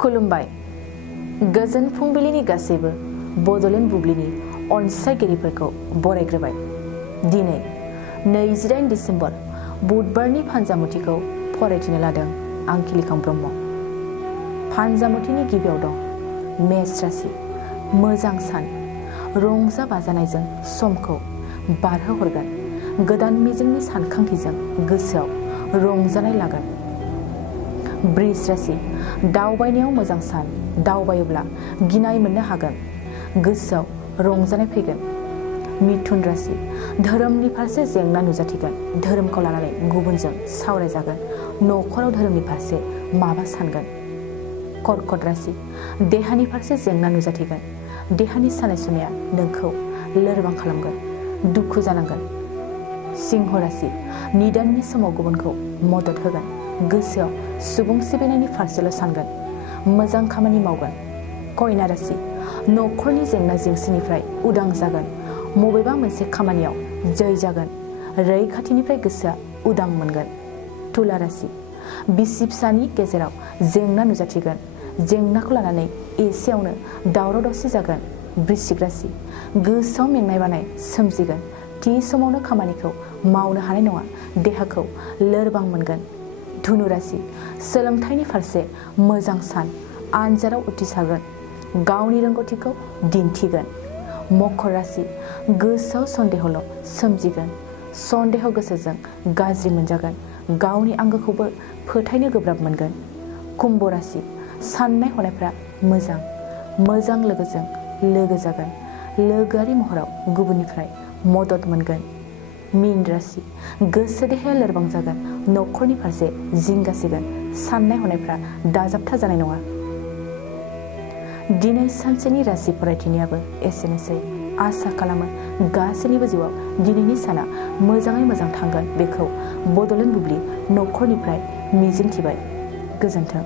खुलुमबाय गोजोन फुंबिलिनि गासैबो बड'लेण्ड बुब्लिनि अनसायगिरिफोरखौ बरायग्रोबाय। दिनै 28 डिसेम्बर बुधबारनि फानजामुथिखौ फरायथिनो लादों आं खिलिखां ब्रह्म। फानजामुथिनि गिबियाव दं मेष राशि। मोजां सान, रंजा बाजानायजों समखौ बारहोहरगोन। गोदान मिजिंनि सानखांथिजों गोसोआव रंजानाय लागोन। वृष राशि। दावबायनायाव मोजां सान, दावबायोब्ला गिनाय मोननो हागोन, गोसोआव रंजानाय फैगोन। मिथुन राशि। धोरोमनि फारसे जेंना नुजाथिगोन, धोरोमखौ लानानै गुबुनजों सावरायजागोन, न'खराव धोरोमनि फारसे माबा सानगोन। कर्कट राशि। देहानि फारसे जेंना नुजाथिगोन, देहानि सानाय सुनाया नोंखौ लोरबां खालामगोन, दुखु जानांगोन। सिंह राशि। निदाननि समाव गुबुनखौ मदद होगोन, गोसोआव सुबुं सिबिनायनि फारसेल' सानगोन, मोजां खामानि मावगोन। कन्या राशि। न'खरनि जेंना जेंसिनिफ्राय उदां जागोन, बबेबा मोनसे खामानियाव जै जागोन, रैखाथिनिफ्राय गोसोआ उदां मोनगोन। तुला राशि। बिसि फिसानि गेजेराव जेंना नुजाथिगोन, जेंनाखौ लानानै एसेयावनो दावराव दावसि जागोन। वृश्चिक राशि। गोसोआव मेंनाय बानाय सोमजिगोन, थि समावनो खामानिखौ मावनो हानाय नङा, देहाखौ लोरबां मोनगोन। धनु राशि। सोलोंथाइनि फारसे मोजां सान, आनजादाव उथ्रिसारगोन, गावनि रोंगौथिखौ दिन्थिगोन। मकर राशि। गोसोआव सन्देहल' सोमजिगोन, सन्देह गोसोजों गाज्रि मोनजागोन, गावनि आंगोखौबो फोथायनो गोब्राब मोनगोन। कुम्भ राशि। साननाय हनायफ्रा मोजां, मोजां लोगोजों लोगो जागोन, लोगोआरि महराव गुबुननिफ्राय मदद मोनगोन। मीन राशि। गोसो देहाया लोरबां जागोन, न'खरनि फारसे जिंगासिगोन, साननाय हनायफ्रा दाजाबथा जानाय नङा। दिनै सानसेनि राशि फरायथिनायाबो एसेनोसै। आसा खालामो गासैनिबो जिउआव दिनैनि साना मोजाङै मोजां थांगोन, बेखौ बड'लेण्ड बुब्लि न'खरनिफ्राय मिजिंथिबाय। गोजोन्थों।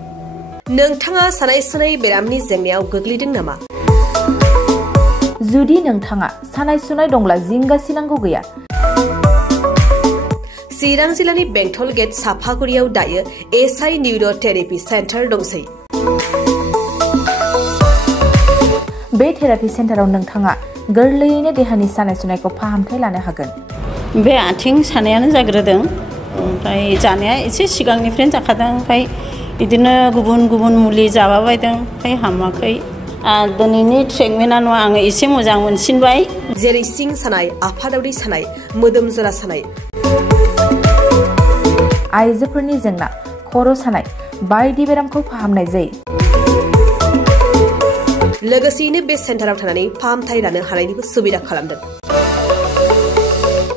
नोंथाङा सानाय सुनाय बेरामनि जेंनायाव गोग्लैदों नामा? जुदि नोंथाङा सानाय सुनाय दंब्ला जिंगासिनांगौ गैया। चिरां जिल्लानि बेंटल गेट साफागुरियाव दायो एसआइ निउर' थेरापि सेन्टार दंसै। बे थेरापि सेन्टाराव नोंथाङा गोरलैयैनो देहानि सानाय सुनायखौ फाहामथाय लानो हागोन। बे आथिं सानायानो जाग्रोदों, ओमफ्राय जानाया एसे सिगांनिफ्रायनो जाखादों, ओमफ्राय बिदिनो गुबुन गुबुन मुलि जाबाबायदों, ओमफ्राय हामाखै। दिनैनि ट्रिटमेन्टआ नङा, आङो एसे मोजां मोनसिनबाय। जेरै सिं सानाय, आफादावरि सानाय, मोदोम जरा सानाय, आइजोफोरनि जेंना, खर' सानाय बायदि बेरामखौ फाहामनाय जायो। लोगोसेयैनो बे सेन्टाराव थानानै फाहामथाय लानो हानायनिबो सुबिदा खालामदों।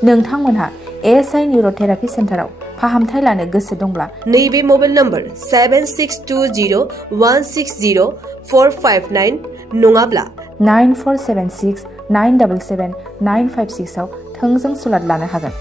नोंथांमोनहा एसआइ निउर' थेरापि सेन्टाराव फाहामथाय लानो गोसो दंब्ला नैबे मबाइल नम्बर 7620160459 नङाब्ला 9476977956 आव थोंजों सुलाद लानो हागोन।